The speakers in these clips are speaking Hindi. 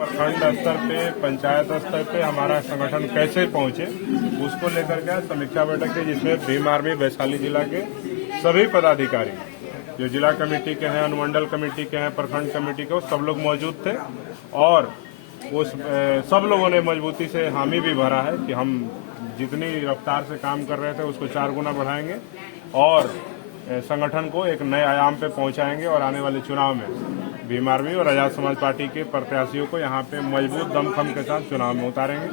प्रखंड स्तर पे, पंचायत स्तर पे हमारा संगठन कैसे पहुंचे, उसको लेकर के समीक्षा बैठक थी, जिसमें भीम आर्मी वैशाली जिला के सभी पदाधिकारी जो जिला कमेटी के हैं, अनुमंडल कमेटी के हैं, प्रखंड कमेटी के, वो सब लोग मौजूद थे। और उस सब लोगों ने मजबूती से हामी भी भरा है कि हम जितनी रफ्तार से काम कर रहे थे उसको 4 गुना बढ़ाएंगे और संगठन को एक नए आयाम पे पहुंचाएंगे और आने वाले चुनाव में भीम आर्मी और आजाद समाज पार्टी के प्रत्याशियों को यहाँ पे मजबूत दमखम के साथ चुनाव में उतारेंगे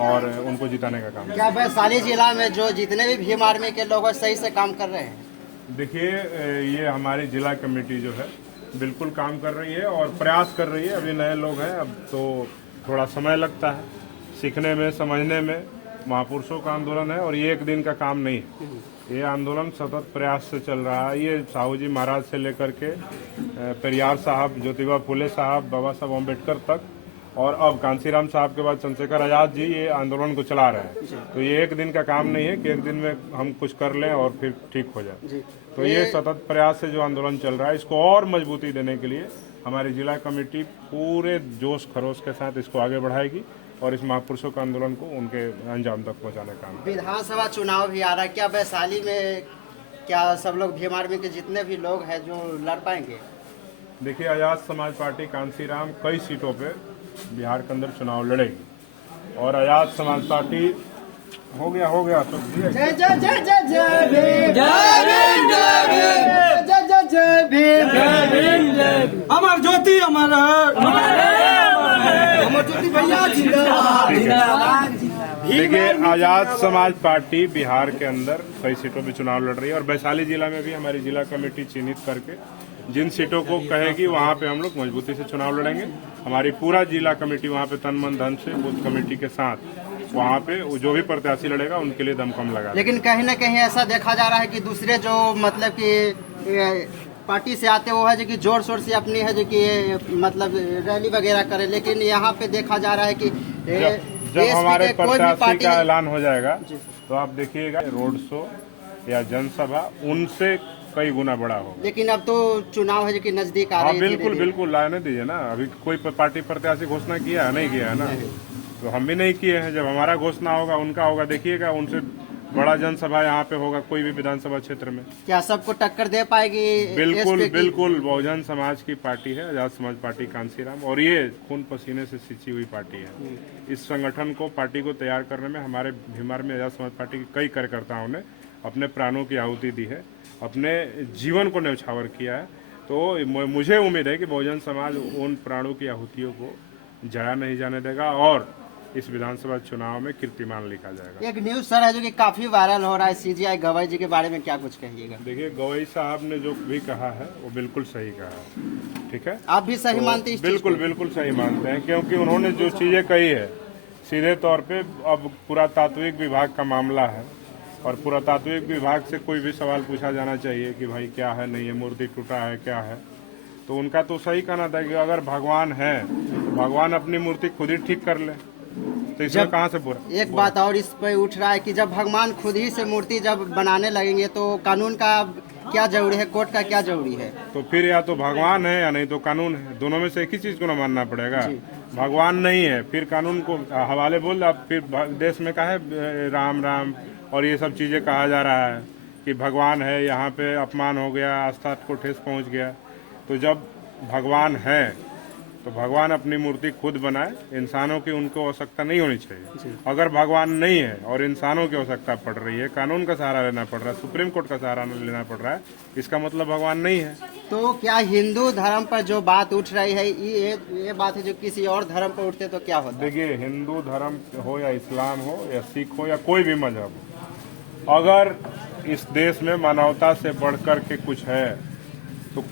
और उनको जिताने का काम। क्या वैशाली जिला में जो जितने भी भीम आर्मी के लोग हैं सही से काम कर रहे हैं? देखिए, ये हमारी जिला कमेटी जो है बिल्कुल काम कर रही है और प्रयास कर रही है। अभी नए लोग हैं, अब तो थोड़ा समय लगता है सीखने में, समझने में। महापुरुषों का आंदोलन है और ये एक दिन का काम नहीं है, ये आंदोलन सतत प्रयास से चल रहा है। ये साहू जी महाराज से लेकर के पेरियार साहब, ज्योतिबा फुले साहब, बाबा साहब अम्बेडकर तक, और अब कांसीराम साहब के बाद चंद्रशेखर आजाद जी ये आंदोलन को चला रहे हैं। तो ये एक दिन का काम नहीं है कि एक दिन में हम कुछ कर लें और फिर ठीक हो जाए। तो ये सतत प्रयास से जो आंदोलन चल रहा है, इसको और मजबूती देने के लिए हमारी जिला कमेटी पूरे जोश खरोश के साथ इसको आगे बढ़ाएगी और इस महापुरुषों का आंदोलन को उनके अंजाम तक पहुंचाने का काम। विधानसभा चुनाव भी आ रहा है, क्या वैशाली में क्या सब लोग भीम आर्मी के जितने भी लोग हैं जो लड़ पाएंगे? देखिए, आजाद समाज पार्टी कांसीराम कई सीटों पे बिहार के अंदर चुनाव लड़ेगी और आजाद समाज पार्टी हो गया तो जय जय जय जय जय भीम, जय भीम, जय भीम, जय जय जय भीम, जय भीम, जय भीम। अमर ज्योति अमर ज्योति भैया जिंदाबाद। देखिए, आजाद समाज पार्टी बिहार के अंदर कई सीटों पे चुनाव लड़ रही है और वैशाली जिला में भी हमारी जिला कमेटी चिन्हित करके जिन सीटों को कहेगी वहां पे हम लोग मजबूती से चुनाव लड़ेंगे। हमारी पूरा जिला कमेटी वहां पे तन मन धन से बूथ कमेटी के साथ वहां पे जो भी प्रत्याशी लड़ेगा उनके लिए दमखम लगा। लेकिन कहीं न कहीं ऐसा देखा जा रहा है कि दूसरे जो मतलब कि पार्टी से आते वो है जो कि जोर शोर से अपनी है जो कि मतलब रैली वगैरह करे, लेकिन यहाँ पे देखा जा रहा है कि जब हमारे प्रत्याशी का ऐलान हो जाएगा तो आप देखिएगा रोड शो या जनसभा उनसे कई गुना बड़ा होगा। लेकिन अब तो चुनाव है जो कि नजदीक आ रही है। बिल्कुल बिल्कुल, लाने दीजिए ना। अभी कोई पार्टी प्रत्याशी घोषणा किया है? नहीं किया है ना, तो हम भी नहीं किए हैं। जब हमारा घोषणा होगा उनका होगा, देखिएगा उनसे बड़ा जनसभा यहाँ पे होगा कोई भी विधानसभा क्षेत्र में। क्या सबको टक्कर दे पाएगी? बिल्कुल बिल्कुल, बहुजन समाज की पार्टी है आजाद समाज पार्टी कांसीराम, और ये खून पसीने से सिंची हुई पार्टी है। इस संगठन को, पार्टी को तैयार करने में हमारे भीम आर्मी आजाद समाज पार्टी के कई कार्यकर्ताओं ने अपने प्राणों की आहुति दी है, अपने जीवन को न्यौछावर किया है। तो मुझे उम्मीद है कि बहुजन समाज उन प्राणों की आहुतियों को जया नहीं जाने देगा और इस विधानसभा चुनाव में कीर्तिमान लिखा जाएगा। एक न्यूज सर है जो कि काफी वायरल हो रहा है, सीजीआई गवई जी के बारे में क्या कुछ कहिएगा? देखिए, गवई साहब ने जो भी कहा है वो बिल्कुल सही कहा है, ठीक है। आप भी सही मानते हैं? बिल्कुल बिल्कुल सही मानते हैं, क्योंकि उन्होंने जो चीजें कही है सीधे तौर पे, अब पुरातात्विक विभाग का मामला है और पुरातात्विक विभाग से कोई भी सवाल पूछा जाना चाहिए कि भाई क्या है, नहीं है, मूर्ति टूटा है, क्या है। तो उनका तो सही कहना था कि अगर भगवान है तो भगवान अपनी मूर्ति खुद ही ठीक कर ले, तो इसमें कहाँ से बुरा? एक बात और इस पे उठ रहा है कि जब भगवान खुद ही से मूर्ति जब बनाने लगेंगे तो कानून का क्या जरूरी है, कोर्ट का क्या जरूरी है? तो फिर या तो भगवान है या नहीं तो कानून है, दोनों में से एक ही चीज को ना मानना पड़ेगा। भगवान नहीं है फिर कानून को हवाले बोल। अब फिर देश में का है राम राम और ये सब चीजें कहा जा रहा है कि भगवान है, यहाँ पे अपमान हो गया, आस्था को ठेस पहुंच गया। तो जब भगवान है तो भगवान अपनी मूर्ति खुद बनाए, इंसानों की उनको आवश्यकता नहीं होनी चाहिए। अगर भगवान नहीं है और इंसानों की आवश्यकता पड़ रही है, कानून का सहारा लेना पड़ रहा है, सुप्रीम कोर्ट का सहारा लेना पड़ रहा है, इसका मतलब भगवान नहीं है। तो क्या हिंदू धर्म पर जो बात उठ रही है ये बात है जो किसी और धर्म पर उठते तो क्या होता? देखिए, हिंदू धर्म हो या इस्लाम हो या सिख हो या कोई भी मजहब हो, अगर इस देश में मानवता से बढ़कर के कुछ है तो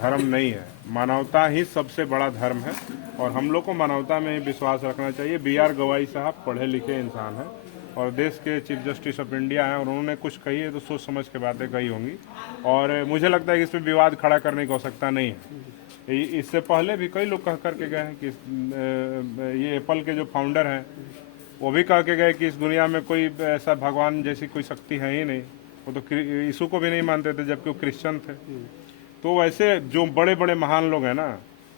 धर्म नहीं है। मानवता ही सबसे बड़ा धर्म है और हम लोग को मानवता में ही विश्वास रखना चाहिए। BR गवाई साहब पढ़े लिखे इंसान हैं और देश के चीफ जस्टिस ऑफ इंडिया हैं और उन्होंने कुछ कही है तो सोच समझ के बातें कही होंगी और मुझे लगता है कि इस पर विवाद खड़ा करने की आवश्यकता नहीं है। इससे पहले भी कई लोग कह करके गए हैं कि ये एप्पल के जो फाउंडर हैं वो भी कह के गए कि इस दुनिया में कोई ऐसा भगवान जैसी कोई शक्ति है ही नहीं। वो तो यीशु को भी नहीं मानते थे जबकि वो क्रिश्चियन थे। तो वैसे जो बड़े बड़े महान लोग हैं ना,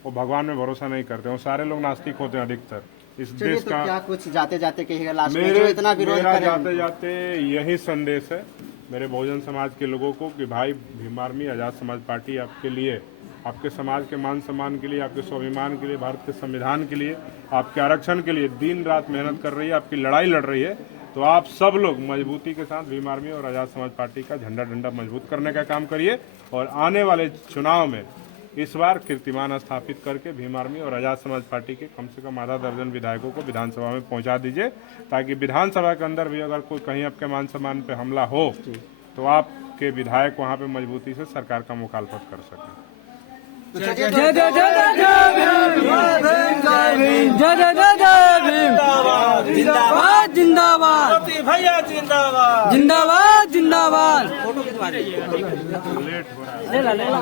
वो भगवान में भरोसा नहीं करते, वो सारे लोग नास्तिक होते हैं अधिकतर इस चलिए, देश तो का। क्या कुछ जाते जाते कहिएगा लास्ट में, जो मेरे इतना विरोध मेरा कर रहे हैं? जाते जाते यही संदेश है मेरे बहुजन समाज के लोगों को कि भाई भीम आर्मी आज़ाद समाज पार्टी आपके लिए, आपके समाज के मान सम्मान के लिए, आपके स्वाभिमान के लिए, भारत के संविधान के लिए, आपके आरक्षण के लिए दिन रात मेहनत कर रही है, आपकी लड़ाई लड़ रही है। तो आप सब लोग मजबूती के साथ भीम आर्मी और आज़ाद समाज पार्टी का झंडा डंडा मजबूत करने का काम करिए और आने वाले चुनाव में इस बार कीर्तिमान स्थापित करके भीम आर्मी और आज़ाद समाज पार्टी के कम से कम आधा दर्जन विधायकों को विधानसभा में पहुंचा दीजिए, ताकि विधानसभा के अंदर भी अगर कोई कहीं आपके मान सम्मान पे हमला हो तो आपके विधायक वहां पे मजबूती से सरकार का मुखालफत कर सकें। तो चलिए, जय जय जय जय जय भीम, जय भीम, जय जय जय जय भीम, जिंदाबाद जिंदाबाद भैया जिंदाबाद, जिंदाबाद जिंदाबाद। लेट हो रहा है। ले ला ले ला।